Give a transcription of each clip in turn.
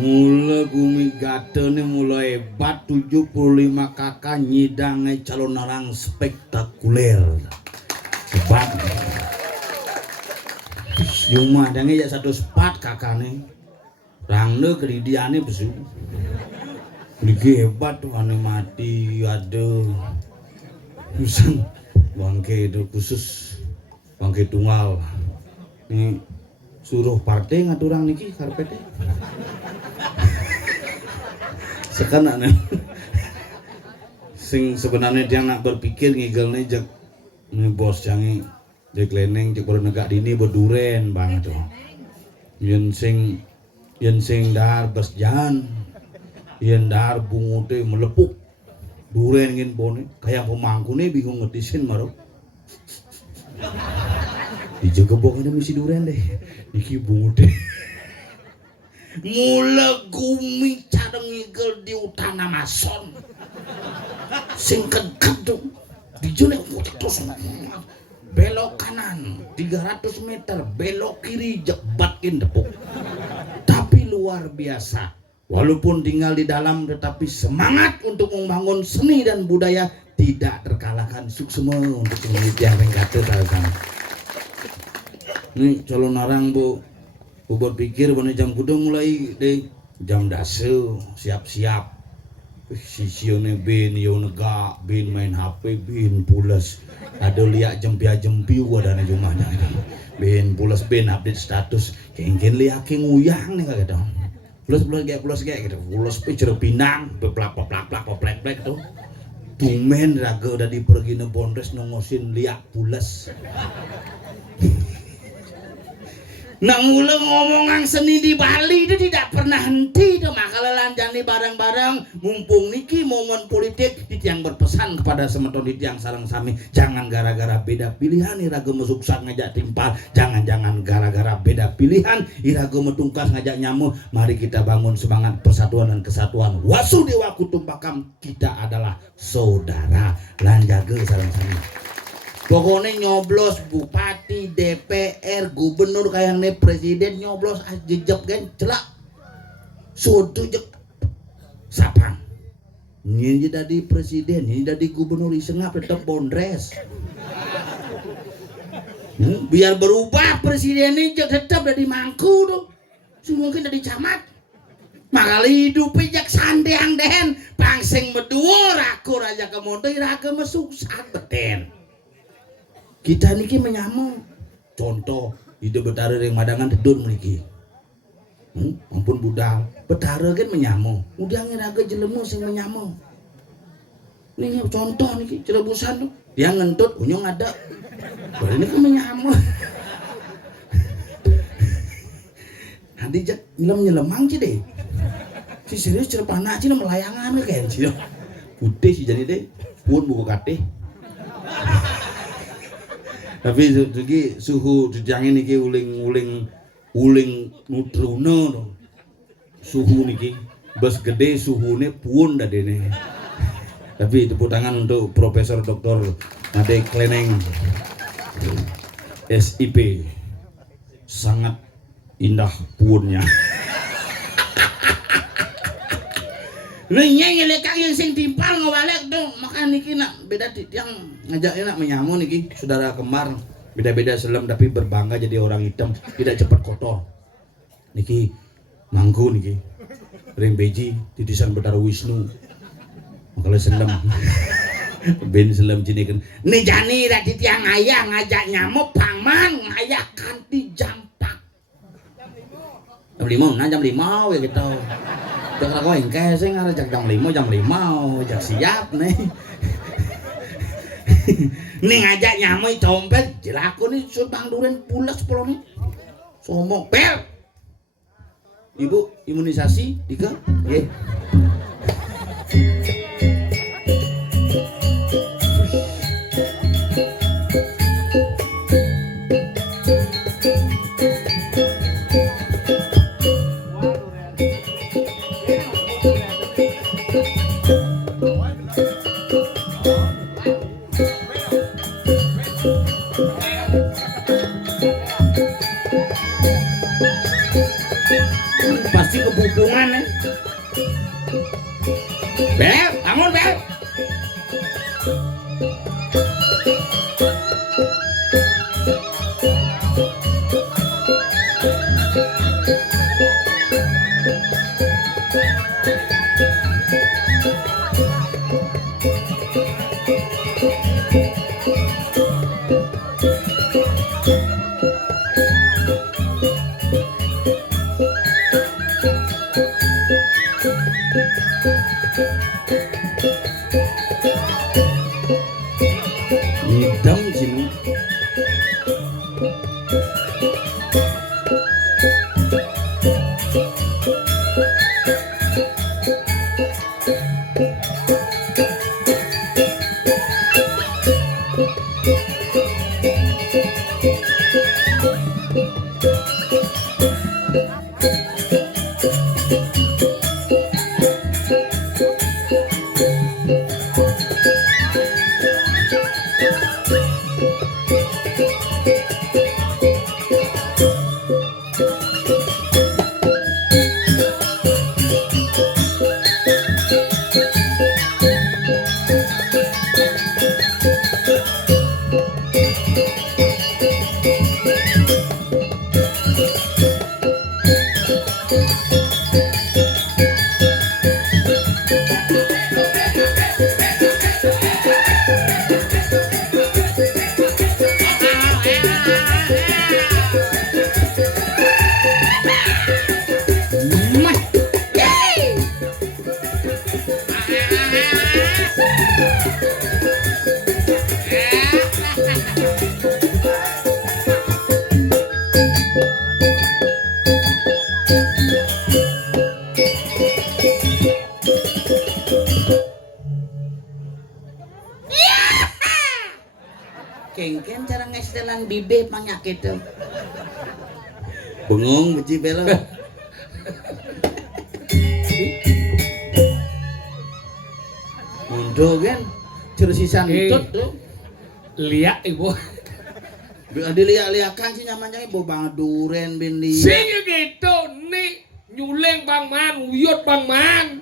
Mula Gumi Gatene mulai hebat 75 kakak nyidange calon narang spektakuler. Hebat. Cuma dange ya satu sepat kakane. Rangne kedidiane besu. Niki hebat tuh ane mati aduh. Kusen bangke itu khusus bangke tunggal. Nih suruh partai ngaturang niki karpete. Sekarang sing sebenarnya dia nak berpikir ngigelnya jak ini bos jangi jak leneng jak baru negak dini berduren banget tuh yen sing dahar berjalan yen dahar bungute melepuk duren ngin bone kayak pemangku nih bingung ngetisin maru dijaga boknya misi duren deh iki bungute mula Gumi cadeng ngigel di utana mason sing kedep di jone terus belok kanan 300 meter belok kiri jebatkin depuk tapi luar biasa walaupun tinggal di dalam tetapi semangat untuk membangun seni dan budaya tidak terkalahkan suksema untuk penelitian ringkate sana ini calon narang bu buat pikir bener jam kudu mulai deh jam dasu siap-siap sisione bin yo nega bin main HP bin pulas ada liat jempia-jempi ada na jumahnya bin pulas bin update status kengken liat ke nguyang nih kagak dong pulas kayak gitu pulas picture pinang beplak plek tuh tumen raga udah dipergi ne Bondres nongosin liat pulas. Nang mula ngomongan seni di Bali itu tidak pernah henti tuh makalelan jani barang-barang mumpung niki momen politik yang berpesan kepada semeton yang sarang sami jangan gara-gara beda pilihan iraga mesuksak ngajak timpal jangan gara-gara beda pilihan iraga metungkas ngajak nyamu mari kita bangun semangat persatuan dan kesatuan wasudewa kutumpakam kita adalah saudara lan jaga sarang sami. Pokoknya nyoblos bupati, DPR, gubernur kayak nih presiden nyoblos jejak kan celak. Suatu jek sapang. Ini jadi presiden, ini jadi gubernur isengap tetap Bondres. Biar berubah presiden ini tetap dari mangku tuh. Mungkin dari camat. Makali hidup jak sandeang den, pangsing berdua raku raja kemonte raga mesuksak beten. Kita niki menyamu contoh ide betara yang madangan tedun niki ampun budal betara kan menyamu udah ngiraga jelemu sing menyamu ini contoh niki cerebusan tuh dia ngentut unyong ada ini kan menyamu nanti jak nyelemang sih deh si serius cerepana sih melayangan kan sih putih sih jadi deh pun buku kate tapi juga suhu jangan niki uling nutruna suhu niki bes gede suhunya pun dah dene. Tapi tepuk tangan untuk Profesor Dr. Ade Kleneng SIP sangat indah punnya. Nanya ngelekak yang sing timpal ngewalek tuh maka niki nak beda yang ngajak enak menyamu niki saudara kembar beda-beda selam tapi berbangga jadi orang hitam tidak cepat kotor niki mangku niki ring beji titisan Betara Wisnu makanya selam Ben selam jinikeun. Nih jani da titiang ayah ngajak nyamuk pangman ngajak kanti jampak. Jam 5, nah jam 5 ya gitu. Jangan aku engke sing ngarejak jam 5 jak siap nih. Nih ngajak nyamuk dompet jelaku nih Bang Duren pulas pulau nih. Somong pel. Ibu imunisasi Dika nggih. Pasti kebupungan nih. Bel, bangun Bel. Ngidam sini. Kengken cara ngestelan bibe penyakit tuh. Bengong beci belo. Mundo kan cerisisan tut tuh. Lihat ibu. Dilihat-lihatkan sih nyamannya ibu Bang Duren bin Lia. Sing gitu nih nyuleng Bang Man, uyut Bang Man.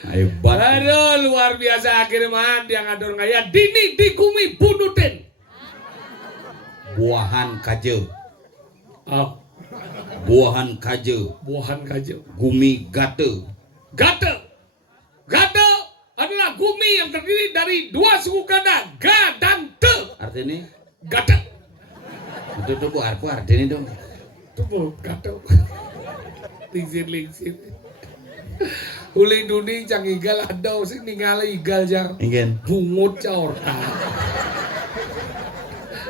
Hebat. Aduh luar biasa akhirnya Man dia ngador ngaya dini digumi bunutin. Buahan kaje. Oh, Buahan kaje. buahan kajo. Gumi gate. Gate adalah gumi yang terdiri dari dua suku kata ga dan te. Artinya Gate. itu bu artinya dong. Itu bu gate. Lingsir. Uli duning cang igal ada sing ningali igal jang. Ingin. Bungut caorta.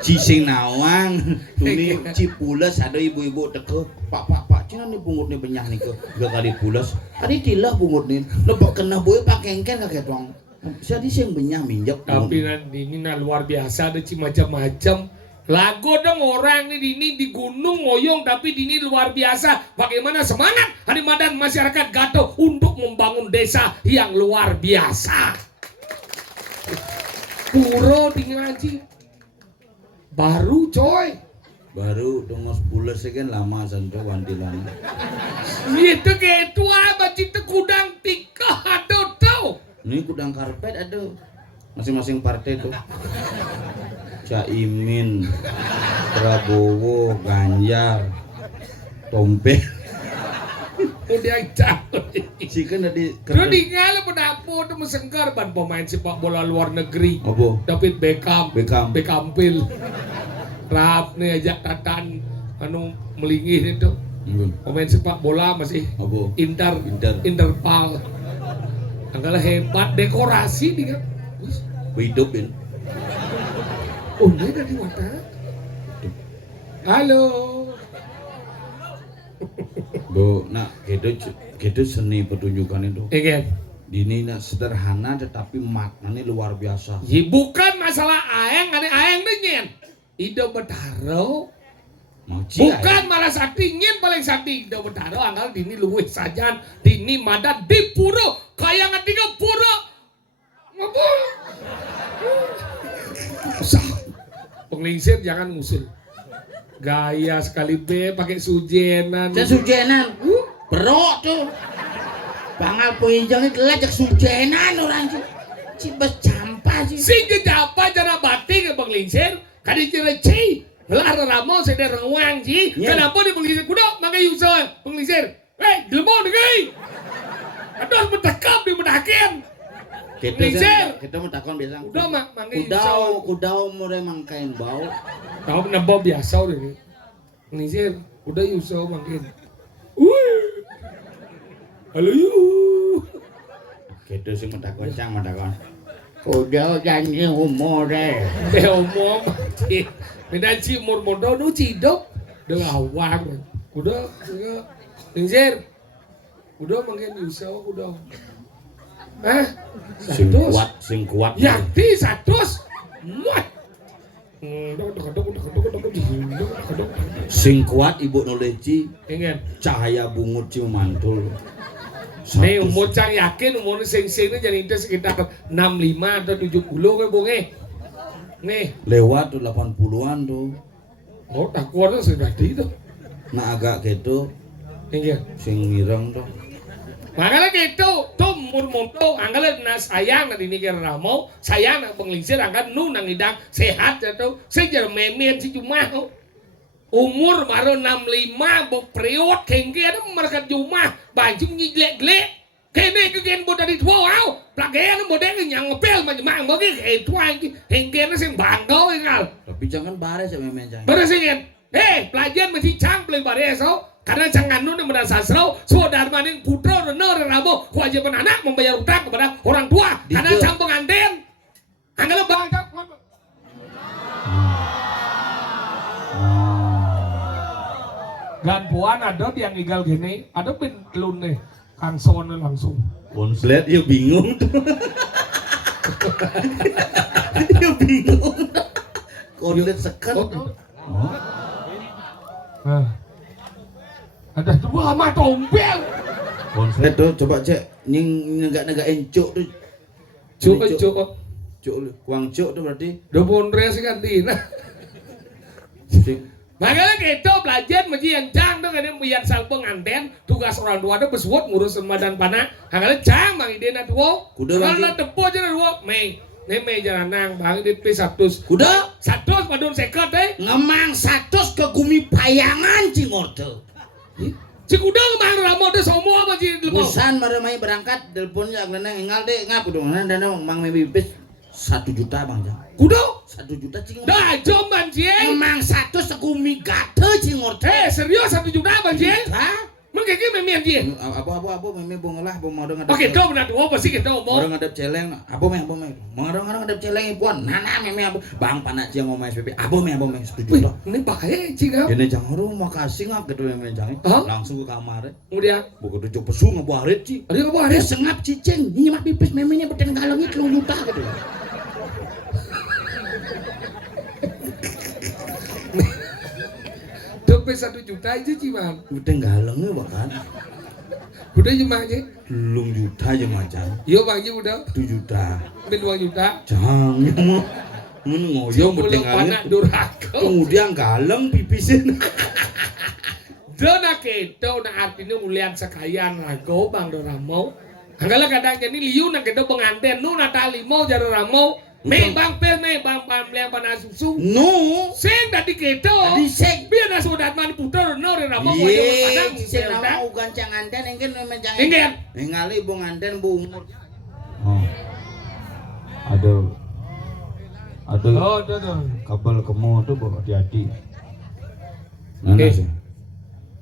Cising nawang, ini cipules ada ibu-ibu teke, pak, cina nih bungut nih benyah nih ke, gak kali pules, tadi tilah bungut nih, lepak kena boy pak kengken kaget dong, saya di sing benyah minjak. Tapi ini luar biasa ada macam-macam. Lagu dong orang nih ini di gunung ngoyong tapi ini luar biasa. Bagaimana semangat Hari Madan masyarakat Gato untuk membangun desa yang luar biasa. Puro di ngaji. Baru coy. Baru dongos pules kan lama santo wantilan. Itu gitu apa cita kudang tika ada tau. Ini kudang karpet ada, masing-masing partai tuh. Caimin, Prabowo, Ganjar, Tompe. Udah jauh. Si kan tadi Terus tinggal pendapo itu mesengkar ban pemain sepak bola luar negeri. Apa? David Beckham. Beckham. Beckham. Rap nih ajak tatan anu melingih itu. Pemain sepak bola masih Apa? Interpal. Anggalah hebat dekorasi dia. Hidupin. Oh, ini dari mata. Halo. Bu, nak gitu seni pertunjukan itu. Iya. Ini nak sederhana tetapi maknanya luar biasa. Ya bukan masalah aeng, aeng nyen. Ido Betaro. Bukan malah sakti nyen paling sakti Ido Betaro anggal dini luwih sajan, dini madat di puro, kayangan tiga puro. Ngapa? Usah. Penglingsir jangan ngusul. Gaya sekali be pakai sujenan. Saya sujenan. Berok tuh. Pangal penginjang itu lajak sujenan orang sih. Cibas campa sih. Sing jampa cara batik penglingsir. Kadi cereci. Lah ramo sede rewang sih. Kenapa di penglingsir kuda makai usaha penglingsir. Delmo nih. Aduh mentekap di medakin. Kita mau takon biasa. Udah manggil usaha. Kudau mulai mangkain bau. Tahu nabo biasa udah nih. Penglingsir udah usaha manggil. Halo yuk. Gitu sih mau takon cang mau takon. Kudau janji umur deh. Umum. Beda ci umur muda nu cidok. Udah awang. Udah penglingsir. Udah manggil usaha udah. Sing kuat. Yakti satus. Muat. Sing kuat ibu noleci. Ingin. Cahaya bungut ci mantul. Nih umur cang yakin umur sing-sing ini jadi itu sekitar 65 atau 70 ke bonge. Nih. Lewat tuh 80-an tuh. Oh tak kuat tuh sudah di itu. Nah agak gitu. Ingin. Sing mireng tuh. Makanya gitu, tuh mur-murto, anggalan na sayang na dinigir ramo, sayang na penglingsir, anggalan nu nang idang sehat ya tuh, sejar memen si Jumah. Umur baru 65, bok period, kengke ada mereka Jumah, baju nyiglek-glek, kene kegen boda di tua, wow, plagaya na boda yang ngepel, macam bagi tua, kengke na sing bangga, ingal. Tapi jangan bares ya memen jangan. Bares ingin, pelajaran masih cang play bares, karena jangan nun yang sasro, saudara maning putra renor ramo kewajiban anak membayar utang kepada orang tua. Karena cang pengantin, anggalah bangga. Ganpuan ada yang igal gini, ada pintlun nih, kangsone langsung. Konslet ya bingung tuh. Ya bingung. Konslet sekat. Ada dua mah tompel. Konslet tuh coba cek nying negak encuk tuh. Cuk. Kuang cuk tuh berarti. Do pondres kan dina. Makanya gitu belajar mesti yang cang tuh kan yang sal pengantin tugas orang tua tuh besuat ngurus remadan panah. Hangale cang mang idena tuh. Kalau tepo aja dua Mei. Neme jalan nang bang di P100. Kuda 100 padun seket ngemang 100 ke gumi payangan cingorte. Si kuda ngemang ramo tuh semua apa sih telepon. Busan maremai berangkat teleponnya agak ingal deh ngap udah dana mang mebibis 1 juta bang jang. Kuda 1 juta cing. dah joman sih. Ngemang 100 segumi gate cingorte. Serius 1 juta bang sih. Hah? Mengkiki memian dia. Apa meme bongelah mau ada ngadep. Oke, kau benar apa sih kita ngomong? Orang ngadep celeng, apa meh mau orang ngadep celeng ipuan. Nana meme apa? Bang panak cia ngomong SPP. Apa meh 1 juta. Ini bahaya cing apa? Ini jangan makasih ngap gitu meme jangan. Langsung ke kamar. Kemudian buku tujuh pesu ngebuarit ci. Ada ngebuarit sengap cicing. Ini mah pipis memenya beten galong itu 3 juta gitu. Dompet 1 juta aja cimang. Beten galongnya bahkan. Udah jemahnya? 2 juta aja macam. Iya bangnya udah. 2 juta. Min 2 juta. Jangan mau. Ngoyong beten galong. Kemudian galong pipisin. Dona kita na artinya mulian sekayan lago bang dora mau. Anggala kadang jadi liu na kita pengantin nu natali mau jara ramau. Me bang pel me bang pamliang panasusu. No. Sing dadi keto. Di sing. Biar na sodat man puter no re rapa mo Ye, padang. sing nama ugan cang anten engken mencang. Engken. Ningali bung anten bu umur. Oh. Aduh. Aduh. Oh, tuh. Kabel kemu tuh bawa hati-hati. Nah, sih.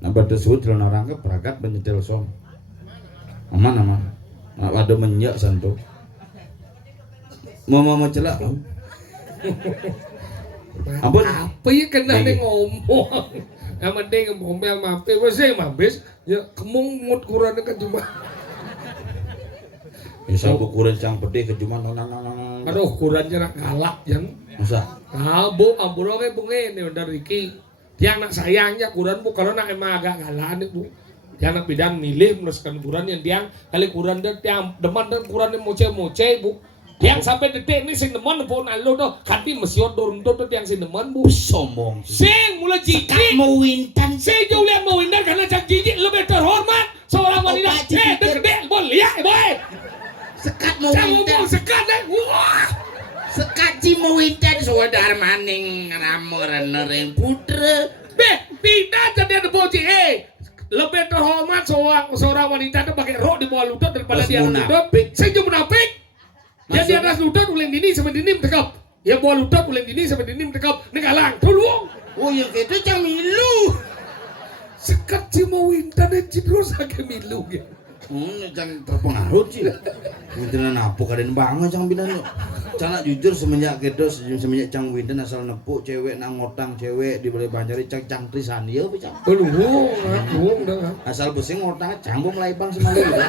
Nah, berdesut jalan orang ke peragat penyetel som. Aman. Nah, ada menyak santo. Mau celak. Ampun. Apa ya kena nih ngomong. Yang penting ngomel mampir, wes mampir. Ya kemung mut kurang kan cuma. Bisa ukuran cang pede ke cuma nang. Aduh kurang jarak galak yang. Masa? Abu oke bunge ini udah Riki. Yang nak sayangnya kurang bu kalau nak emang agak galak nih bu. Yang nak bidang milih meneruskan kurang yang tiang kali kurang dan tiang deman dan kurang yang moce bu. Yang sampai detik ini sing deman pun alo doh kanti mesiot dorong doh tiang sing deman bu. Sombong. Sing mulai jijik. Mau wintan. Sing jauh lihat mau windan karena cak jijik lebih terhormat. Seorang wanita gede boleh lihat boy. Sekat mau Jangan wintan. ngomong sekat deh. Wah. Sekaji mau wintan saudara maning ramoran nereng putra. Pindah jadi ada boci. Lebih terhormat seorang wanita itu pakai rok di bawah lutut daripada Mas di atas lutut. Sing jauh munafik. Dia di atas lutut uleng dini sampai dini tekap. Ya bawah lutut uleng dini sampai dini tekap. Negalang tolong. Oh ya gitu cang milu. Sekat si mau internet cidros sakit milu gitu. Cang terpengaruh sih. Wintenan apa kalian banget cang bidan. Cang jujur semenjak gitu semenjak cang winten asal nepuk cewek nang ngotang cewek di boleh banjari cang trisan ya cang. Belum dah. Asal pusing ngotang cang bu mulai bang semalam gitu.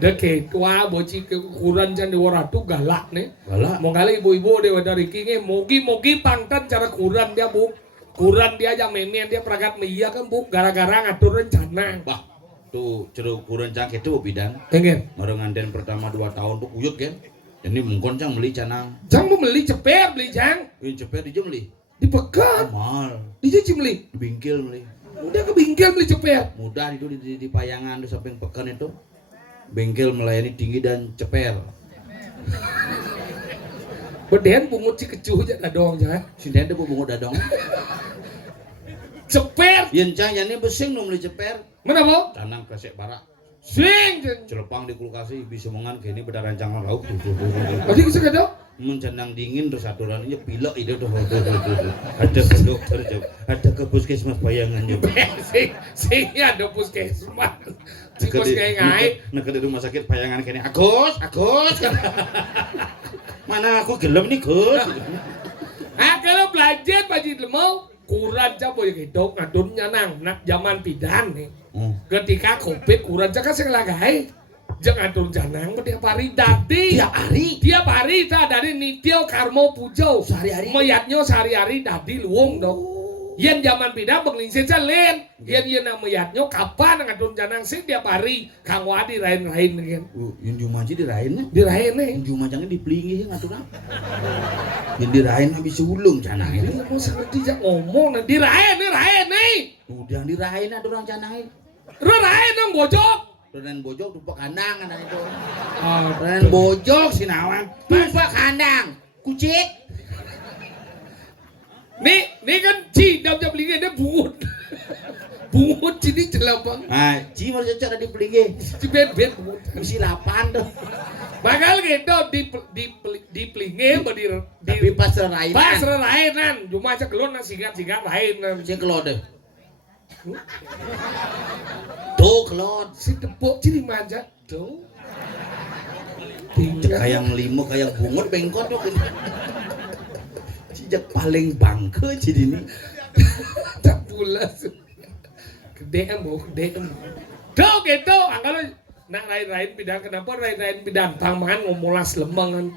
Dah ketua boci kurang jan dewa ratu galak nih. Galak. Mau kali ibu-ibu dewa dari kinge mogi pangtan cara kurang dia bu. Kurang dia aja memian dia peragat meia kan bu. Gara-gara ngatur rencana. Bah, tuh ceruk kurang cang itu bidan. Pengen. Merenganten pertama 2 tahun tuh kuyut kan. Jadi mungkon cang beli canang. Jang mau beli cepet beli jang. Ini cepet dia beli. Dipekat. Mal. Dia beli. Bingkil beli. Udah ke bingkel beli cepet. Mudah itu di payangan di samping pekan itu. Bengkel melayani tinggi dan ceper. Beden bungut si kecuh aja dong jangan. Sinten teh bungut dadong. Cepet. Yen cang yani besing nu meuli ceper. Mana bu? Canang kresek barak. Sing. Celepang di kulkas bisa mongan kene beda rancang lauk. Tadi bisa kadang. Mun canang dingin terus aturannya pilek itu tuh. Ada ke dokter jauh. Ada ke puskesmas bayangan jauh. Sing ada puskesmas. Cikos kayak ngai. Nak di rumah sakit bayangan kene. Agus. Mana aku gelem nih, Gus. Kalau belajar baju lemau kurang capo ya gitu ngadunnya nang nak zaman pidan nih. Ketika Covid kurang jaga sing lagai. Jangan atur janang tiap hari dadi. Tiap hari tak dari nitio karmo pujo. Sehari-hari. Mayatnya sehari-hari dadi luwung dong. Yen zaman pidan penglingsin len. Yen mayatnya kapan ngadun janang sing tiap hari Kang Wadi rain-rain kan. Yang Jumanji dirain nih. Dirain nih. Yang Jumanjangnya dipelingih ngatur apa? Yang dirain habis ulung canang Ini ini. mau seperti jak ngomong nih dirain nih. Udah dirain ada orang canang ini. Rain dong bojok. Rain bojok tumpah kandang anak itu. Ah, Rain bojok sinawan tumpah kandang. Kucit. Nih kan Ci jam beli dia bungut. Bungut Ci jelapang. Ah, Ci mau cocok ada dipelingih. Ci bet bungut. Misi 8 tuh. Bakal gitu di pelinge Tapi pas rainan. pas rainan cuma aja kelon sigat rainan. Saya kelot deh. Tuh kelot. Si tepuk Ci dimanja tuh. Kayak limo kayak bungut bengkot tuh. Sejak paling bangke jadi ini. Tak pulas. Gede mau. Tuh gitu, angkalo nak rain pidan kenapa rain pidan pangman ngomolas lemangan.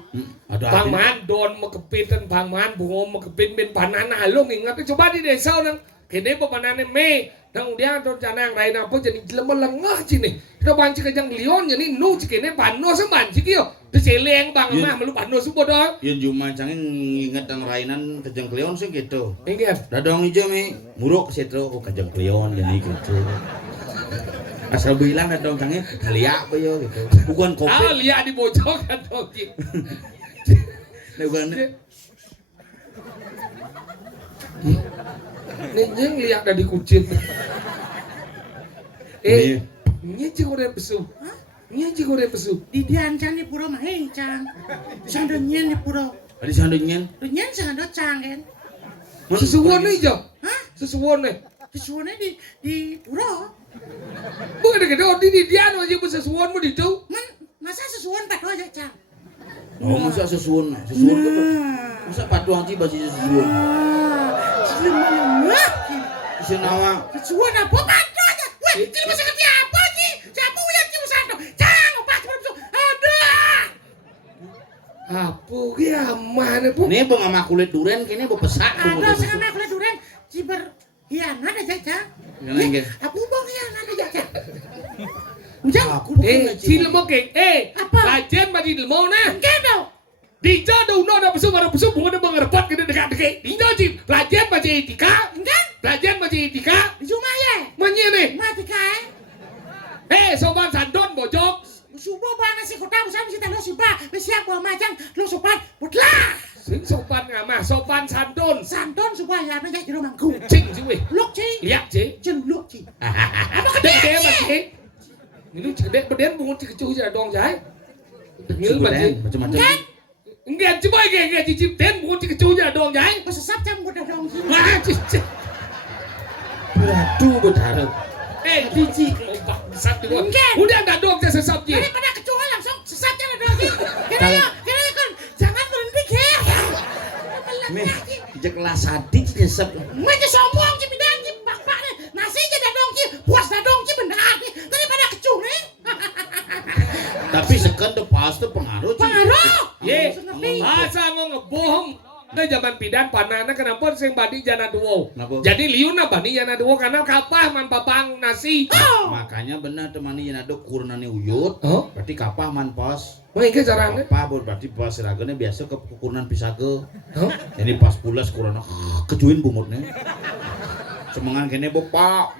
Ada Pangman don mekepitan pangman bungo mekepin bin panana lo ingat coba di desa nang kene pemanane me nang dia don canang rain apa jadi jelema lengah cini. Kita banci kejang lion jadi nu cikene pano sebanci kiyo. Teceleng bang mah melu pano subodo. Yang Jumanjangnya nginget yang rainan kejang kleon sih gitu. Ingat. Dadong hijau mi muruk situ oh kejang kleon jadi gitu. Asal bilang dadong canggih liak bayo gitu. Bukan kopi. Ah liak di bojok kan toki. Legane. Nih nyeng lihat dari kucing. Nya cigore pesu. Nya cigore pesu. Di diancan di pura mahe cang. Sando nyen di pura. Adi sandengnya. Nyen sando cang kan. Sesuwon nih jo. Hah? Sesuwon nih. Kesuwane di pura. Bukan ada gede di dian aja bu sesuwon mu di tu. Man, masa sesuwan patu aja cang. Oh, masa sesuwon itu. Masa patuang ci basi sesuwon. Lemah. Isi nawa. Sesuwan apa patu aja. Weh, jadi masa ngerti apa sih? Siapa yang cium sando? Cang, pas betul. Aduh. Apa ki aman bu? Ini bang sama kulit duren kini bu pesak bu. Ada sama kulit duren ciber hianat aja cang. Yang lain Aku bang hianat aja cang. Ujang, Film oke. Apa? Lajen bagi ilmu nah. Kendo. Dijo do no ada pesu baru pesu bunga ada mengerpat gede dekat. Dijo cip. Lajen baca etika. Enggak. Lajen baca etika. Di rumah ya. Manye nih. Mati kae. Soban sandon bojok. Subuh banget sih kota usah mesti lo siapa. Siap bawa macam lo sopan. Putlah. Sing sopan ngamah, sopan sandon. Santon supaya apa ya di rumahku. Cing sih weh. Lok cing. Lihat cing. Celuk cing. Apa gede masih? Ini cedek beden bungut kecuh aja dong jai. Ngil masih. Macam-macam. Kan? Enggak coba enggak cicip den bungut kecuh aja dong jai. Pesesap jam udah dong cing. Wah cicip. Aduh berdarah. Biji lompat besar di luar. Udah enggak dong saya sesat ji. Daripada kecuali langsung sesat aja dong cing. Kira kan jangan berhenti kek. Meh, jek lah sadis nyesep. Macam sombong cing bidang cing bak-bak nih. Nasi aja dadong cing. Puas dadong cing benar nih. Daripada kecuali. Tapi sekan tuh pas tuh pengaruh. Ci. Pengaruh. Ye, masa mau ngebohong. Nah zaman pidan panana kenapa sing badi jana duo. Kenapa? Jadi liuna badi jana duo karena kapah man papang nasi. Makanya benar temani yang ada kurunane uyut. Oh, Berarti kapah man pas. mengke caranya. Kapah berarti pas seragane biasa ke kurunan pisage. Oh, Ini pas pulas kurana kecuin bungutnya. Semangan kene bapak.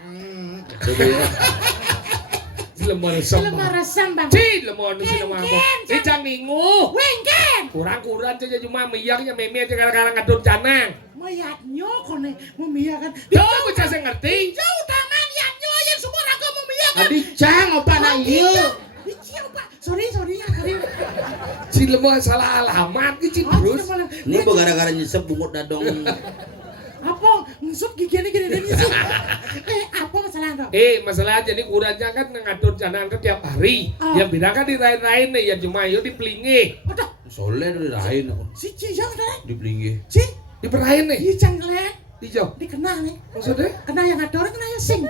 lemon sama. Lemah resam bang. Ci lemon si lemon. Ken, Ci cang ningu. Wengken. Kurang-kurang aja cuma miyaknya meme aja kadang-kadang ngadon canang. Mayatnya kone memiakan. Yo bisa saya ngerti. Jauh taman yatnya yang semua raga memiakan. Adi cang opa na ieu. Bici apa? Sorry. Si lemon salah alamat ki Ci terus. Ini gara-gara nyesep bungut dadong. Apa? Ngusut giginya gini sih. Apa masalah dong? Masalah jadi kurangnya kan ngadon canang kan tiap hari. Oh. Yang beda kan dirain-rain nih, ya cuma yo dipelingi. Aduh, Soleh udah dirahin aku. si Cijang tadi. Dipelinggi. Si Diperain nih. Cijang kelek. Dijo. Dikena nih. Maksudnya? Kena yang ngador, kena yang sing.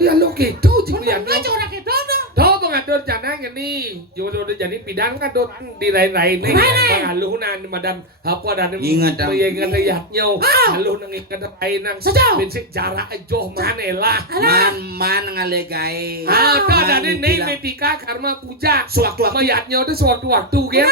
Dia lo gitu Ci Bener Priyanto. aja orang itu dong. Tuh pengadon canang ini. Jodoh jadi pidang kan tuh dirain-rain nih. Pengaluh nan madan apa dan Ingat, Am. ingat yatnya. Haluh nang ikat ainang. Sejauh. Prinsip jarak joh manelah. Man ngalegai. Ada dan ini metika karma puja. Sewaktu-waktu. Mayatnya itu sewaktu-waktu kan.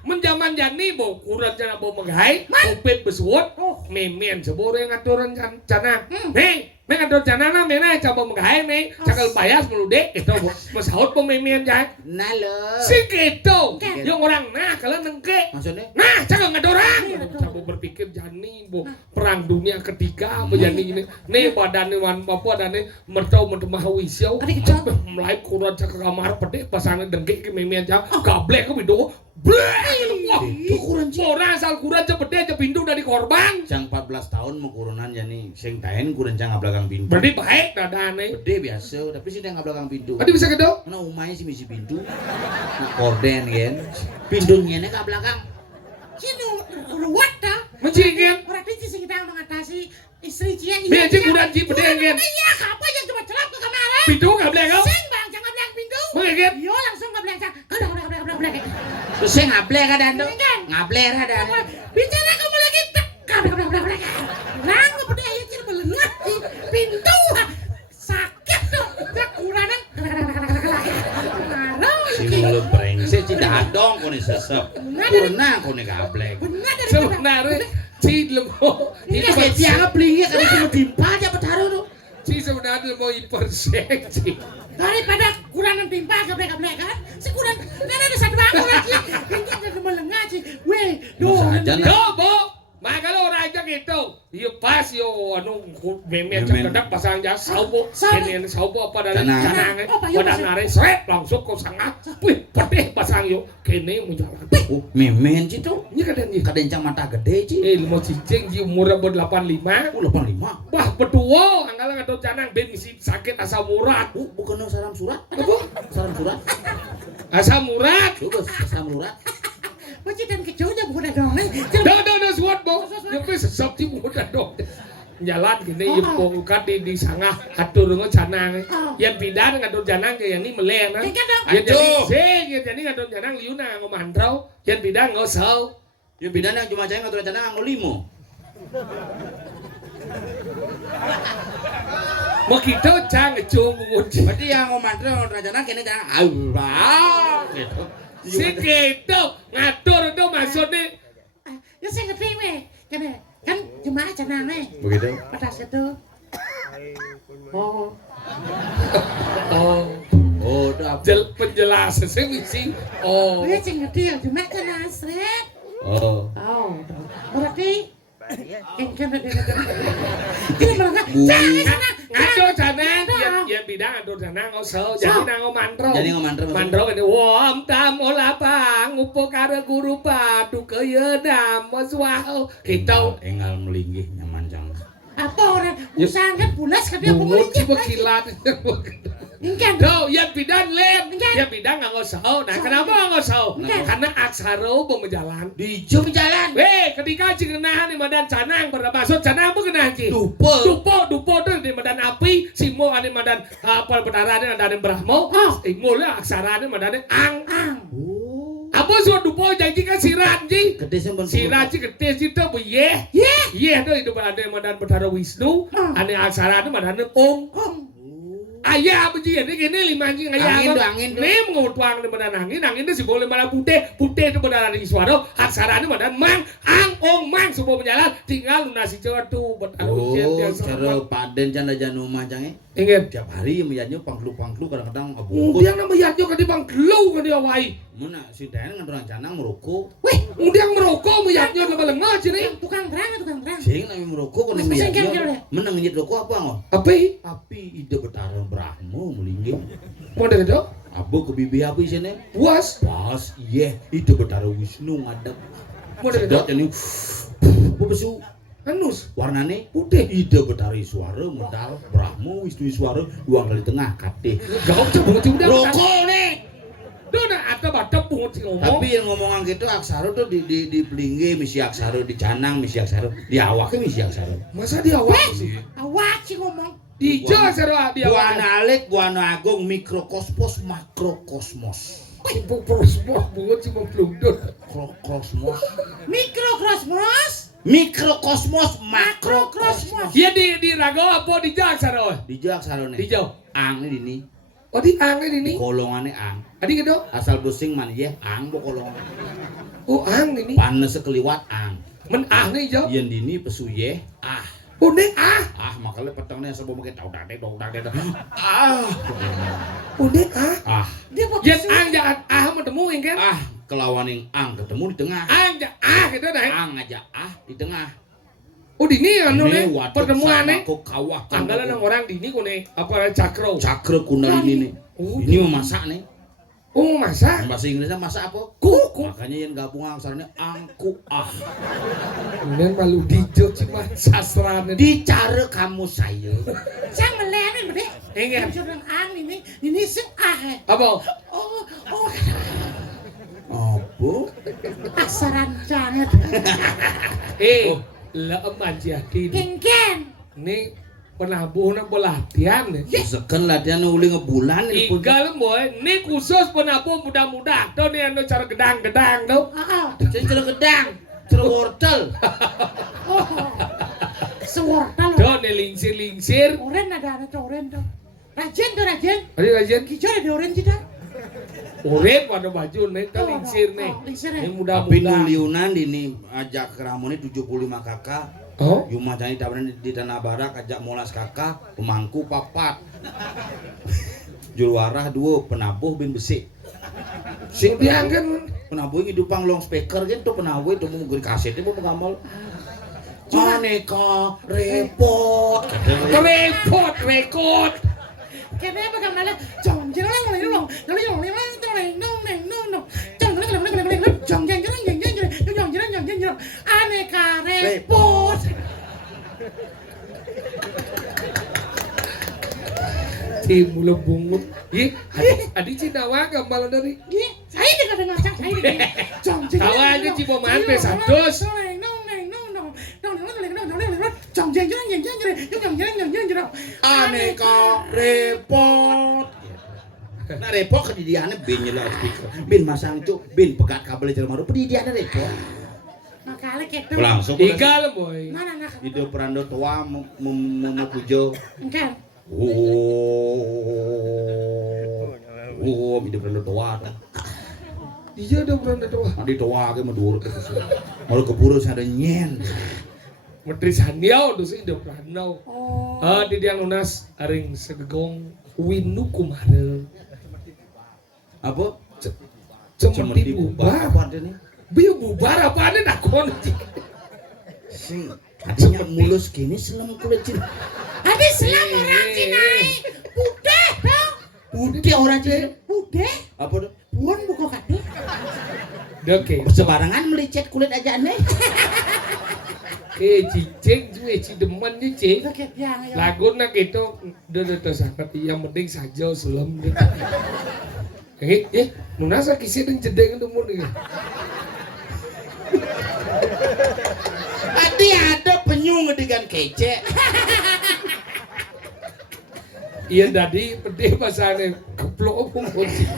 Menjaman jani bau kurang jana bau menghai. Kopet besuot. Memen seboro yang ngaturan canang. Nih. Mengador canana mena coba menghai nih. Cakal payas meludek itu mesaut pememen jai. Nalo. Si gitu. Yang orang nah kalau nengke. Maksudnya? Nah, jangan ngedorang. Coba berpikir jani bo perang dunia ketiga apa jani ini. Nih badan wan apa dan mertau mah wisau. Mulai kurang cak kamar pede pasangan dengke ke memen jai. Gablek ke bido. Itu kurang Ci. Orang asal kurang cepede aja pintu dari korban. Cang 14 tahun mau kurunan jani sing taen kurang cang ngablagang pintu. Berarti baik dadane. Bede biasa, tapi sih dia ngablagang pintu. Tadi bisa kedo? Karena umai sih misi pintu. Nah, korden kan. Pintunya nih ngablagang. Sini ruwet dah. Mencingin. Orang itu sih kita mengatasi istri Cia. Biar cing kurang cing pede kan. Iya, apa yang cuma celap ke kamar? Pintu gablek kau. Sing bang, jangan bilang pintu. Mengikit. Yo langsung nggak bilang gablek. Terus saya ngablek ada ando. Ngablek ada. Bicara kamu lagi gablek. Nang pada aja cil melengah di pintu. Sakit tuh. Kekurangan. Si mulut brengsek ci dadong kone sesep. Kurna kone ngablek. Benar dari Sebenarnya si lemho Ini kayak tiang belinya kan cuma dimpa aja petaruh tuh. Ci sebenarnya mau hiperseksi. Daripada kurang timpa geblek-geblek kan. Si kurang ada satu aku lagi. Ini ada melengah sih. Weh, Saja nih. Tuh, Bu. Makanya orang aja gitu. Iya pas yo anu memet cedak pasang jasa saubo. Ini saubo apa dari canangan. Pada nare sret langsung kau sangah. Wih, pedih pasang yo. Kene mau jalan. Oh, memen sih tuh. Ini kadang nih. Kadencang mata gede sih. Mau cicing di umurnya ber-85. 85. Wah, berdua. Anggalan ada canang ben misi sakit asam urat. Bukan salam surat. Apa? Salam surat. Asam urat. Coba salam surat. Macam dan kecohnya bukan ada orang. Dah suat bo. Nyampe sesap di muda dong. Jalan gini yang bukan di sangah atur dengan canang. Yang pindah dengan atur canang yang ini meleng. Yang jadi sing, yang jadi atur canang liuna ngomantrau. Yang pindah ngosau. Yang beda yang cuma cahaya ngatur canang anggo limo. Mau kita cang ngecung menguji. Berarti yang ngomantre ngatur canang kene canang. Gitu. Si gitu ngatur itu maksudnya. Ya saya ngerti weh. Kan jemaah canang Begitu. pada situ. Oh. Oh, udah. Penjelasan saya misi. Oh. Ya saya ngerti ya jemaah canang seret. Oh. Oh. Berarti kan ada. Ini melengah. Jangan. Ngatur canang, yang bidang ngatur canang ngosau. Jadi nang mantro. Jadi ngomantre. Mandro ini wom tamu lapang upo kare guru padu keyeudam maswah kita Engal melinggih nyaman jang. Apa orang usaha kan pulas kan dia bungut pemulinya. coba kilat Ingkan. do yang bidang lem yang bidang nggak ngosau nah kenapa nggak ngosau karena aksara pemejalan Di jam jalan. ketika cengenahan di madan canang bermaksud canang apa kena anjing Dupo. dupo tuh di madan api simo ane madan apa berdarah ane madan brahmo mulai aksara ane madan ang Oh. apa suat dupo janji kan sirat ji Gede sing pun. sirat ji gede ji tuh ye tuh itu ada madan berdarah Wisnu ane aksara ane madan om ayah apa sih ini gini lima anjing ayah Angin apa tuh, angin tuh. ini mengutuang di badan angin itu boleh malah putih itu badan di suara aksara ini badan mang ong mang semua penjalan tinggal lunasi jawa tuh Oh, bertaruh cara paden canda janu mah jange. ingat Tiap hari melihatnya pangklu-pangklu kadang-kadang dia abungkut. nama yatnya kan di bang gelau kan dia wai Mana si Dayan nganturan canang merokok. Wih, dia merokok meyatnya lama lengah sini tukang terang. Sing nami merokok Mas kon pesen kan melihatnya. kira. Menang nyit rokok apa ngon? apa Api ide betaran Brahmo melinggih. mau ada itu Abo ke bibi api sini. puas Pas iya ide betaran Wisnu ngadep. mau ada itu Sedot ini. Apa besu? anus Warnane putih ide betari suara modal Brahmo Wisnu suara duang kali tengah katih. gak coba udah Rokok nih. Duh, ada badak pungut sih ngomong. Tapi yang ngomongan gitu aksara tuh di pelinggi misi aksara di canang misi aksara di awaknya misi aksara. Masa dia awak sih? Awak sih ngomong. Dijo aksara dia awak. Buana alit, buana agung, mikrokosmos, makrokosmos. Ibu prosmos pungut sih mau pelundut. Krokosmos. Mikrokosmos. Mikrokosmos, makrokosmos. Dia di rago apa di jo aksara? Di jo aksara nih. Dijo. Ang nih ini. Oh di angin ini. Kolongannya ang. Adi gitu. Asal busing man ya ang bo kolongan. Oh ang ini. Panas sekeliwat ang. Men nih jo. Yen dini pesuye ah. Oh ne Makanya petangnya sebelum pakai tahu dade. Oh ne Dia mau Yen ang jangan mau temuin kan? Kelawan yang ang ketemu di tengah. Ang gitu dah. Ang aja di tengah. Oh dini anu Ini ne waduk pertemuan sama ne. kok kawah. Tanggalan yang orang dini kone apa cakro. Cakra kundalini nih. Oh, Ini mau masak nih. Oh masak. Bahasa Inggrisnya masak apa? Kuku. Makanya yang gabung aksaranya angku Kemudian malu dijo cuma sastra ne. Di cara kamu saya. Sang melenin bede. Ingat. Curang ang ini sih Apa? Oh, Apa? aksaran banget. Leeman jadi. Kengken. Ini penabuh na pelatihan nih. Sekan latihan uli ngebulan ini. Igal boy, ini khusus penabuh muda-muda. Tuh nih anu cara gedang-gedang tuh. Saya cara gedang, cara wortel. Sewortal. Tuh nih lingsir-lingsir. Oren ada oren tuh. Rajen. Ada kajian. Kijau ada oren sih dah. Uret pada baju nih, tuh lingsir nih. Lingsir Ini Tapi muda-muda. nuliunan ini ajak keramune 75 kakak. Oh, Yuma jani tawanan di Tanah Barak ajak molas kakak, pemangku papat. Julwarah dua, penabuh bin besi. sing diangkat. Penabuh hidupang long speaker gitu, penabuh itu mau gue kaset itu mau ngamal. Aneka repot. Repot, rekod. Kene apa kamala? Jong jeng lang lang lang. Lang lang lang lang lang lang lang lang. Jong lang lang lang lang. Jong jeng jeng jeng jeng jeng. Jong jeng jeng jeng jeng. Aneka repot. Ti mula bungut. Ih, adi Cinawa gambar dari. Ye, saya juga dengar cang saya. Jong jeng. Tawa aja Ciboman pe santos. Jong jeng jeng jeng jeng jeng. Jong jeng jeng jeng jeng. Aneka repot. Nah repot kedidiannya bin nyela speaker. Bin masang itu, bin pegat kabel jalan maru kedidiannya repot. Makanya gitu. Langsung Igal boy. Mana nak? video perando tua memujo. Engkan. Video perando tua. Iya ada beranda doa. Nanti tua ke medur. Mau keburu ada nyen. Menteri Sandiau tuh sih udah pranau. Oh. Di diang lunas aring segegong winu kumarel. Apa? Cemeti bubar. Apa nih? Biar bubar apa ada nak kon? Sing hatinya mulus gini selam kulit cina. Habis selam orang Cina. Udah dong. Udah orang cina. Udah. Apa tuh? Buan buka kaki. Oke. Sebarangan melicet kulit aja aneh. Cicing juga cideman nih cing. Sakit yang ya. Lagu nak itu udah sangat yang penting saja selam deh. Nunasa kisah dan jedeng itu mun nih. Tadi ada penyu ngedigan kece. Iya tadi pedih pasane keplok pun sih.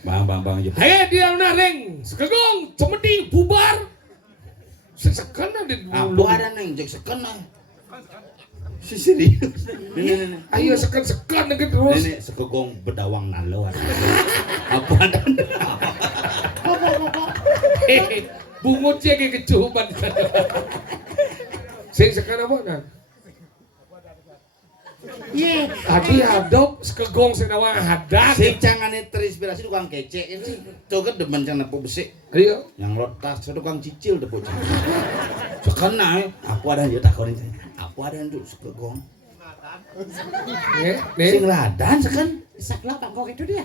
Bang. Ayo dia naring, sekegong, cemeti bubar. Sesekan ada Apa dulu. ada neng jek sekena. Si serius. Ini. Ayo sekan lagi terus. Nenek sekegong bedawang nalo. Apa ada? Bungut sih kayak kecupan. Sing sekan apa kan? Ye. Tadi hadap sekegong senawa hadat. Sing cangane terinspirasi tukang kece ini. Tuh kan demen cang nepo besi. Ayo. Yang lotas tukang cicil depo cang. Sekena aku ada yo takonin. Aku ada nduk sekegong. Sing ladan seken. Saklah bangkok itu dia.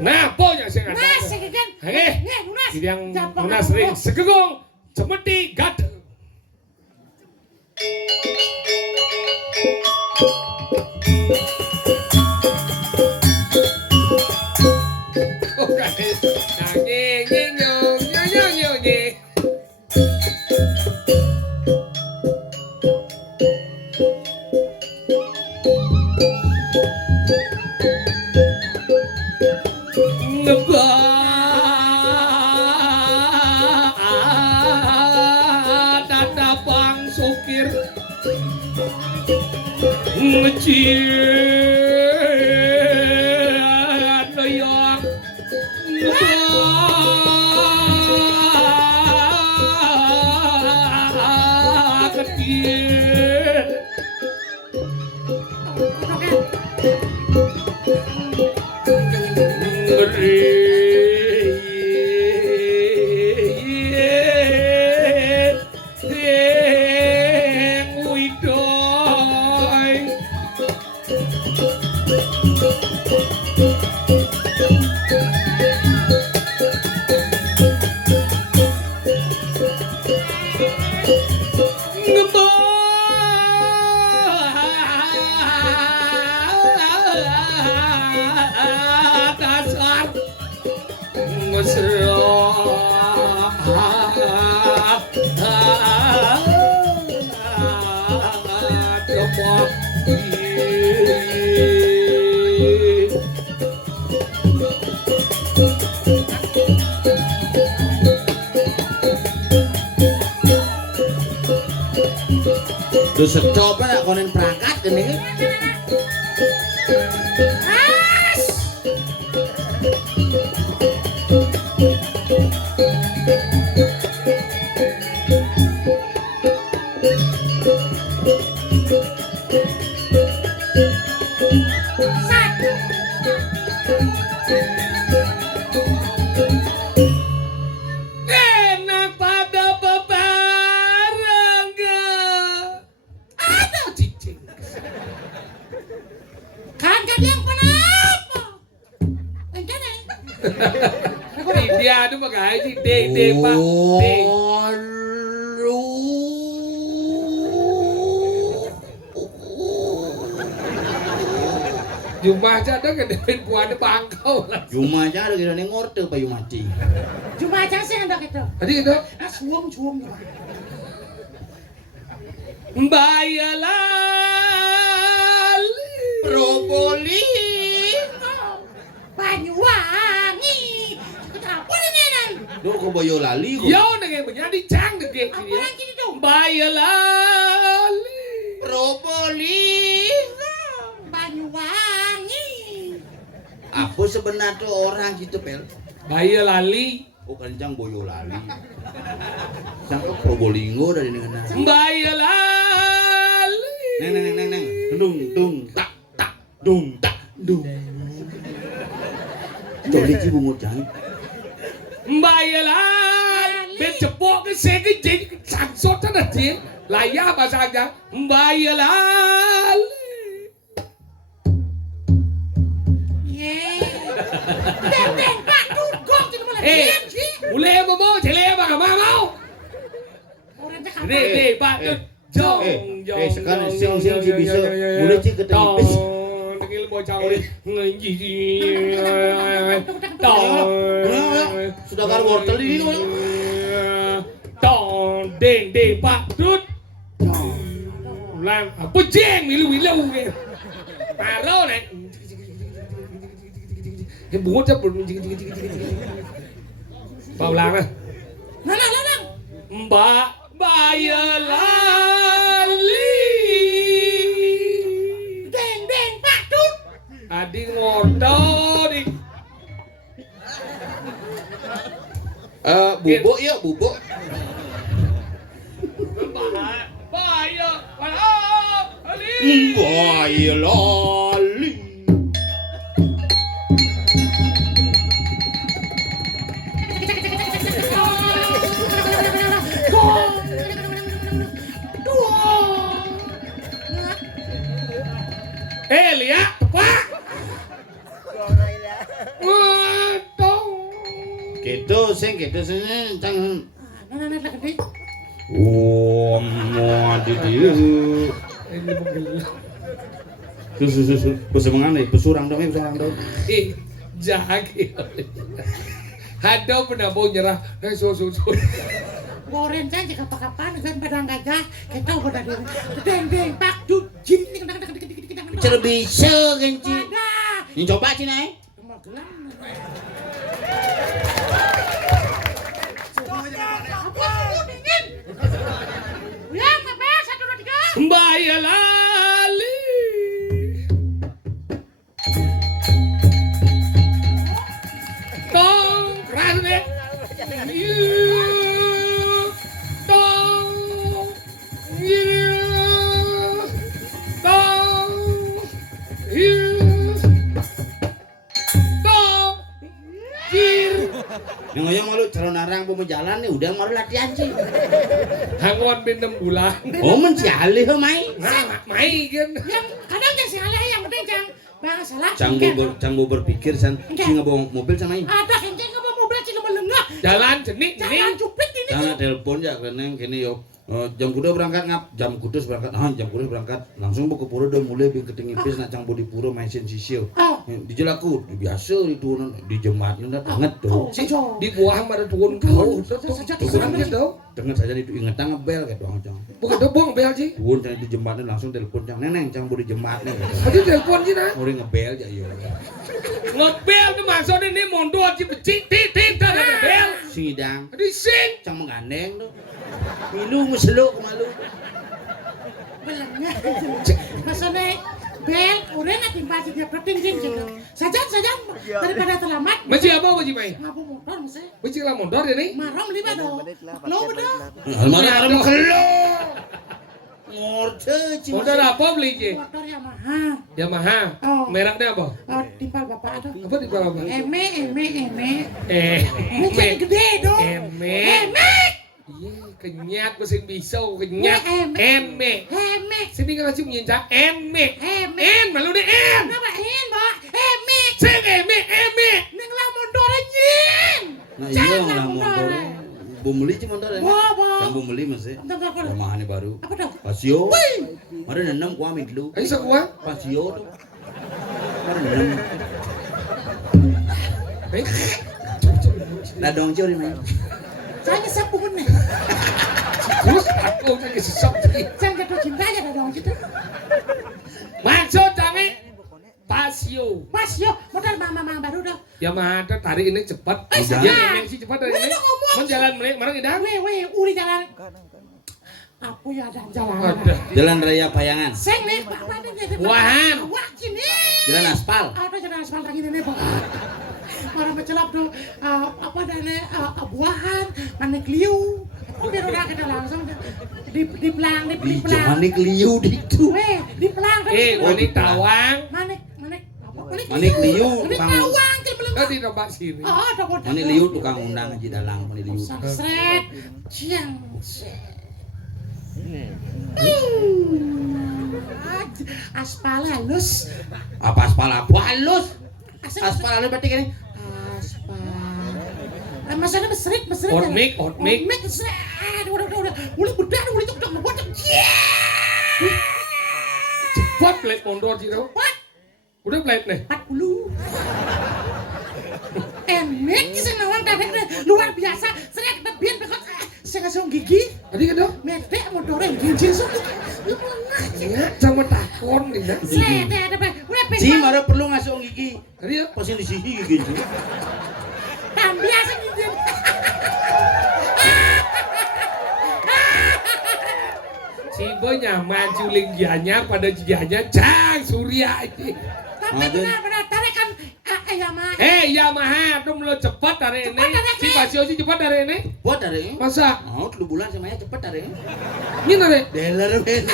Nah, pokoknya sing ada. Mas, kan. Lunas. Yang lunas ring sekegong, cemeti gade. Ngecian yang kecil Terus coba nak konen perangkat ini. As. Di dia ada pakai sih de pak de. Jumlah aja ada kedepan puan bangkau lah. Cuma aja ada kira ngorte payu mati. Cuma aja sih hendak itu. Tadi itu Suam. bayalah Proboli. Banyuwangi. Kenapa nih nenek? Duh kok Boyolali kok. yo nengeng menjadi cang dege Apa ini. lagi itu? Bayalah Proboli. Banyuwangi. Apa sebenarnya orang gitu pel? bayalali Oh kencang Boyolali. Sangka Probolinggo dari mana? bayalali Neng. Dung tak dung. Jadi ci bungut jangan. bayalali ben cepok ke segi jadi sangsot ada dia layak bahasa aja bayalali Deng, Pak, dugong jadi mulai diam sih. boleh mau cele apa gak mau Orang cakap. Deh, Pak, jong, sekarang sing ci bisa mulai ci ketemu pis. Ngil bocah ngeji. Sudah karo wortel ini kok. Deng, Pak, dut. Lang, apa jeng milu ke. Paro nek. Cái búa chấp vào làng này Lang. bayalali Deng, Pak, dut. adi ngodo di Bubuk ya bubuk. bayalali Boyolali. Lihat Pak waduh Gitu sing cang. Nah, lagi. Oh, mau di dia. ini menggelam Susu. Besemangane, besurang dong. jagi ada pernah mau nyerah so Goreng saja kapan-kapan kan padang gajah kita udah deng, Pak, dut. Jin. Cer bisa genci. Ada. Ini coba cina Magelang. Apa sih dingin? Ya, apa? 1, 2, 3. bayalali tong keras deh Yang ngoyong malu calon narang mau jalan nih udah malu latihan sih. hangon bin 6 bulan Oh mencali ho mai. nah mai kan Yang kadang jangan salah yang penting jangan bang salah. Cang mau berpikir san si ngebawa mobil sama mai. Ada kencing ke mobil sih melengah. jalan jenik Jangan cuplik ini. Jangan telepon ya keneng kini yo. Jam kuda berangkat ngap, jam kudus berangkat, jam kudus berangkat langsung ke pura udah mulai ketinggi pis nak cang di pura main sisio. Di jelaku biasa di turun di jembatan udah banget tuh. sih di buah ada turun kau turun gitu Dengar saja itu inget ngebel kayak doang cang. bukan ada buang bel sih Turun di jembatan langsung telepon cang neneng cang di jembatan. aja telepon sih nah Mulai ngebel ya yo. ngebel tuh maksudnya ini mondo aja becik titik ada bel Sidang di sing cang menggandeng tuh. Milu ngeseluk malu. Belengah. Maksudnya bel, udah nanti pasti dia bertinggi gitu. Saja daripada terlambat. masih apa masih main Ngapu motor mesti. masih lah mondor ini Marong lima dong. Lo udah. Almarhum kelo. Ngorde cing. mondor apa beli sih Motor Yamaha. Yamaha Oh. mereknya apa Oh, timpal bapak ada. apa di bawah apa Eme. eh Mungkin gede dong. Eme. Iya, kenyat mesin pisau, kenyat. Eme. Sini kan kasih menyincang eme. En, malu deh en. Kenapa en, Mbak? Eme. Sing eme. Neng lah mondor anjing. Nah iya lah motor. Bumeli sih motor ya. Wah. Yang bumeli masih. Bentar, aku. Rumahane baru. Apa tuh? Pasio. Mari nanam ku amit dulu. Ayo sakua. Pasio tuh. Mari nanam. Eh, Lah dong curi main. Saya sabun nih. terus aku lagi sesek. Jangan jatuh cinta aja dong gitu. Maksud jangan Pasio. Mas yo, motor mama baru dah. Yamaha tarik ini cepat. Udah. Ya memang sih cepat dari ini. Udah ngomong. Menjalan menit mana kita? Uri jalan. Aku ya ada jalan. Ada. Jalan raya Payangan. Seng nih, Pak. Wahan. Wah, gini. Jalan aspal. Ada jalan aspal lagi nih, Pak. Orang mencelap tuh apa dane buahan, mana kliu. Aku biar udah kita langsung di pelang. Manik liu ditu. Di pelang. Manik tawang. Manik Manik liu. Manik tawang ke belum. Tadi coba sini. Oh, ada bodoh. Manik liu tukang undang aja dalang manik liu. Sret. Ciang. Aspal halus. Apa aspal apa halus? Aspal halus berarti gini. Aspal. Masanya mesrit. Hotmik. Hotmik mesrit. Udah. Mulai bedah, mulai cok bodoh. Cepat plate mondor sih tau. What? Udah plate nih. 40. Enek sih nawang kadek luar biasa. Seret bebian bekot. Saya ngasih gigi. Tadi kan dong. Medek motornya gigi sok. Ya, sama takon nih. Seret ada apa? Udah Si mara perlu ngasih gigi. Tadi ya. Pasti di sini gigi. biasa gigi. Si Boy nyaman culing gianya pada gianya Cang Surya ini. Tapi benar tarik kan Yamaha. Yamaha tuh lo cepat dari ini. Si Pasio sih cepat dari ini. Buat dari ini. Masa? Mau 3 bulan semuanya cepet dari ini. Ini nare. Dealer men.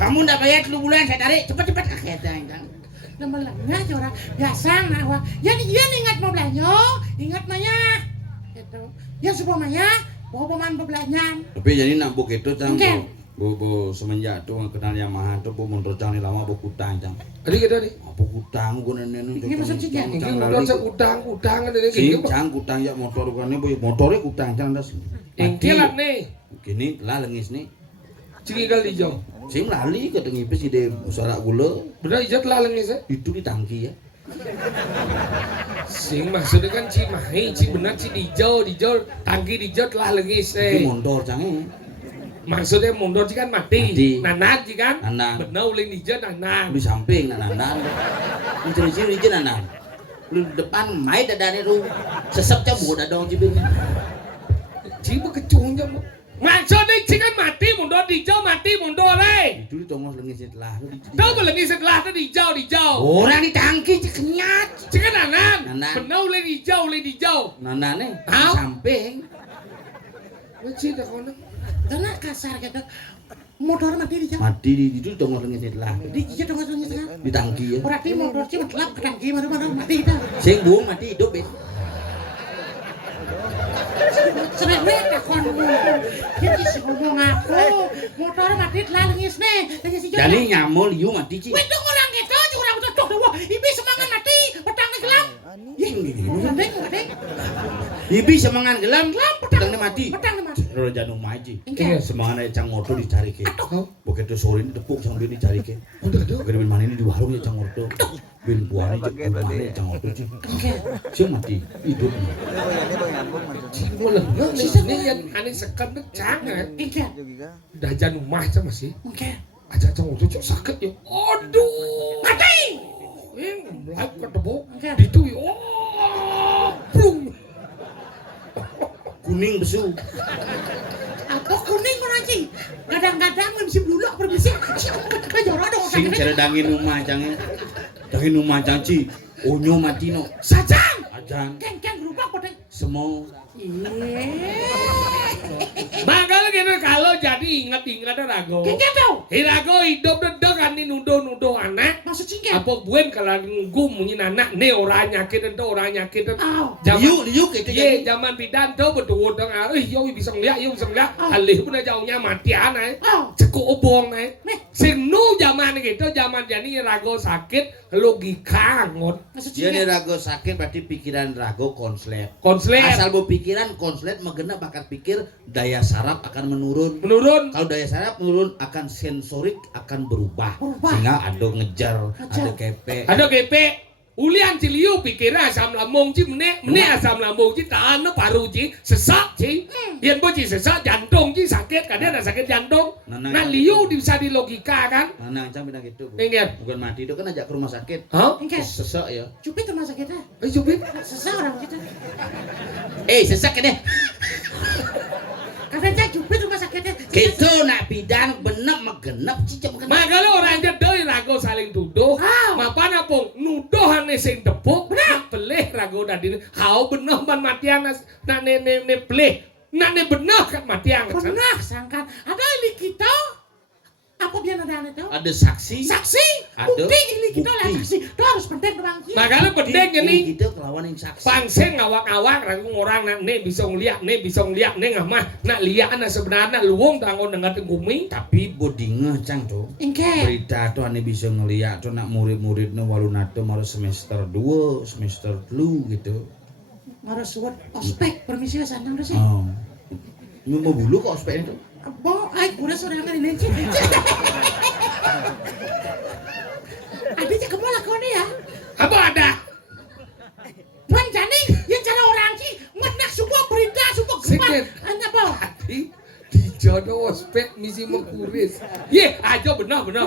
Kamu ndak bayar 3 bulan saya tarik cepet-cepet kakek kan. Namanya aja orang biasa nah wah. Ya ingat mau belanja, ingat maya. Gitu. Ya semua maya, bawa pemain bebelanjaan. Tapi jadi nak buk itu cang. Oke. Bu semenjak tuh kenal Yamaha tuh bu motor cang ni lama bu kutang cang. Tadi kita nih. Apa kutang gua nenek Ini maksud sih, Cang? Ini udah saya utang kan ini Si gini. cang kutang ya motor gua bu motornya kutang cang das. Ingkilat nih. Gini lah lengis nih. Cinggal hijau. Sim lali ke ngipis ide usaha gula Bener ijat laleng nih saya. itu di tangki ya. Sing maksudnya kan Cimahi, benar hijau, tangki hijau laleng nih Ini saya. motor cang Maksudnya mundur sih kan mati. Nanan sih kan? Nanan. Bener ulin hijau nanan. di samping nanan. Ini ciri-ciri aja nanan. Lu depan mai dadane ru. Sesep ca boda dong cibing. Cibu kecungnya. Maksudnya sih kan mati mundur hijau mati mundur le. Itu tongos lengis setelah. Tahu boleh nih setelah itu hijau. Orang di tangki cek kenyat. Sih kan nanan. Nanan. Bener ulin hijau. Nanane di Hau? samping. Macam dah kau nak. Karena kasar gitu. Motor mati di jam. Mati di itu tongos lengis setelah. Di gigi dong kan. Di tangki ya. Berarti motor sih mentelap ke tangki baru mati dah. Sing buang mati hidup ya. Sering tak ngomong. Jadi si ngomong aku. Motor mati lalengis nih. Lagi si Jadi nyamul yu mati ci. Wih dong orang gitu, orang cocok dong. Ibi semangat mati, petang gelam. Gandeng. Ibi semangan gelam, pedang mati. Petang mati. Roda janu maji. Engke. Semangan cang motor dicari ke. Kau. Begitu sore ini tepuk sambil dicari ke. Aduh. Begitu bin mana ini di warung ya cang motor. Bin buahnya cek buahnya cang motor ci. Engke. Si mati hidup. Cibu lengah nih yang aneh sekat tuh jangan. Engke. Dajan rumah aja masih. Engke. Aja cang waktu cok sakit ya. Aduh. Mati. Mulai ketemu Oke. itu ya. Oh, plung. Kuning besu. Apa kuning orang cing? Kadang-kadang mesti buluk berbisik. Kan jorok dong Sing cara dangin rumah cangnya. Dangin rumah cang ci. Onyo mati no. Sajang. Ajan Keng berubah kodeng. semua. Bakal gitu kalau jadi ingat Rago. Keng tau. Rago hidup dedek kan ini nuduh anak. Maksud cingken. Apa buen kalau nunggu munyin anak nih orang nyakit itu orang nyakit itu. Oh. Liu gitu Ye jadi. zaman pidan tuh betul dong. Yo bisa ngeliat. Alih pun jauhnya mati anak. Oh. Cek Sekok obong naik. Nih. Sing nu zaman gitu, zaman jani rago sakit, logika ngon. Maksud Dia nih sini. rago sakit berarti pikiran rago konslet. Konslet Asal bu pikiran konslet magena bakat pikir daya saraf akan menurun. menurun. Kalau daya saraf menurun akan sensorik akan berubah. Berubah. Sehingga ada ngejar, Ngejar. ada kepe. Ada GP. Ulian ciliu pikirnya asam lambung ci mene asam lambung ci tahan paru ci sesak ci. Yen bo ci sesak jantung ci sakit kadang ada sakit jantung. Nah liu bisa di logika kan? Mana cang bilang gitu. Bu. Ingat. Bukan mati itu kan ajak ke rumah sakit. Hah? Engke. Sesak ya. Cupit rumah sakitnya. Cupit. Seseorang kita. Sesak ini. Katanya cupit rumah sakitnya. Gitu nak bidang benak megenep cicam kena. Makanya orang jedoi rago saling tuduh. Mapana pong nuduhane sing tepuk. Nak pelih rago dadine. Hau bener ban matian nak ne pelih. Nak ne bener kan matian. Pernah sangkan. Ada ini kita. Apa biar ada itu? Ada saksi. Saksi. Ada Bukti ini kita lah bukti. saksi. Itu harus penting doang. Makanya penting ini. Kita kelawan yang saksi. Pangseng ngawak-ngawak ragu orang nak ne bisa ngeliat ne ngamah nak lihat na sebenarnya luwung tangon dengar tenggumi. Tapi bodingnya cang tuh. Engke. Berita tuh ane bisa ngeliat tuh nak murid-muridnya walunato mau semester 2, semester 3 gitu. Harus buat ospek permisi ya sanang sih. Oh. Ini mau bulu kok ospek itu? Bo, ay udah sore kan ini. Adanya kamu lakukan ya. Apa ada? Tuan Jani, yang cara orang ki menak sebuah berita, sebuah gempa. Sikit. Hanya bau. Di jodoh ospek misi mengkuris. Ye, aja benar. Benar.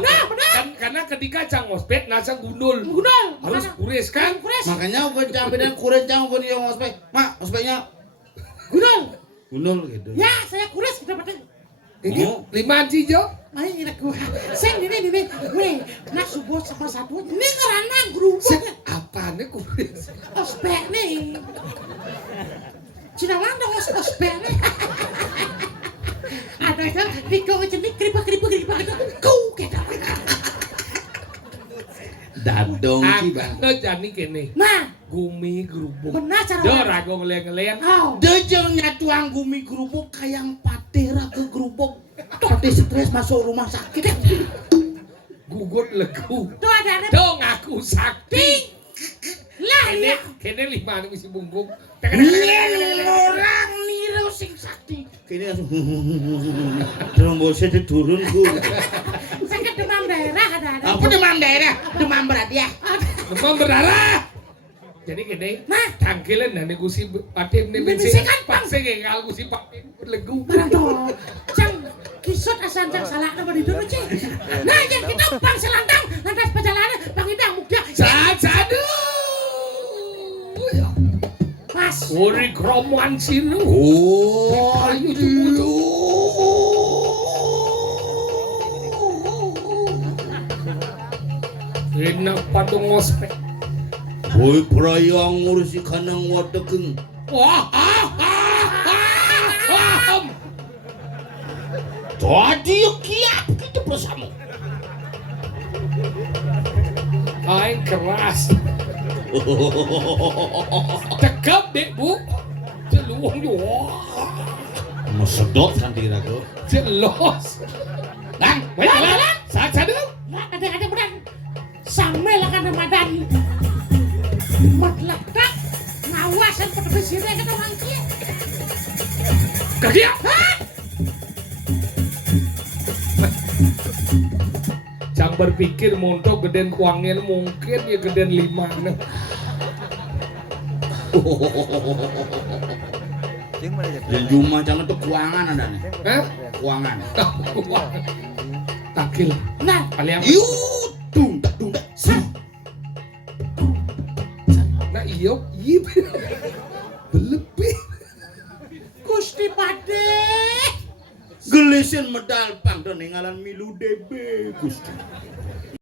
Karena ketika cang ospek nasa gundul. Gundul. Harus Mana? kuris kan? Kuris. Makanya gue capek dan kurang cang gue yang ospek. Mak, ospeknya Gundul. gundul gitu. Ya, saya kuris kita penting. Ini Oh. 5 cijo. Ayo ngira gua. Seng ini. Weh, nak subuh sama satu. Ini karena gerubuk. Apa nih kuris? Ospek nih. Cina mana ospek nih? Ada kan dikau jenik keripah itu kau kita. Dadong sih bang. Aku jani kene. Nah, Gumi gerubuk. benar cara. Do rago ngeliang-ngeliang. Oh, Dejengnya tuang gumi gerubuk kayak patera ke gerubuk. Pati stres masuk rumah sakit. Gugut legu. tuh ada. Do ngaku sakti. Lah Kene iya. kene 5 nih misi bungkuk. Orang niru sing sakti. Kini langsung trombosnya turun ku. Sakit demam daerah ada. Apa demam daerah? Demam berat ya. Demam berdarah. Jadi kene. Nah, Tangkilan dan gusi patim nih Bensin bensin. kan, Bang. Pakse ngal gusi patim legu. barang toh. Cang kisut asan cang salah nama di dulu cing. Nah, yang kita bang selantang lantas perjalanan bang Idang Mukda. Sadu. Pas. Uri kroman siru. Oh, Ayo Enak patung ospek. boy prayang ngurusi kanang wadegeng. Wah, Tadi kiap kita bersama. aing keras. Cekap dek bu. Celuang yo. Mau sedot nanti rago. Jelos. Lang, banyak lang. Sadu. Nah, ada bukan sampai lah kan Ramadan. Matletak ngawasan pada besirnya kata orang kia. Kaki ya. Cang berpikir montok geden kuangin mungkin ya geden 5 nih. Di rumah jangan tuh keuangan ada nih. Hah? Keuangan. Takil. Nah, Kalian. Tunda. Nah iya. Berlebih. Gusti Pade. Gelisin medal pang dan nengalan milu DB Gusti.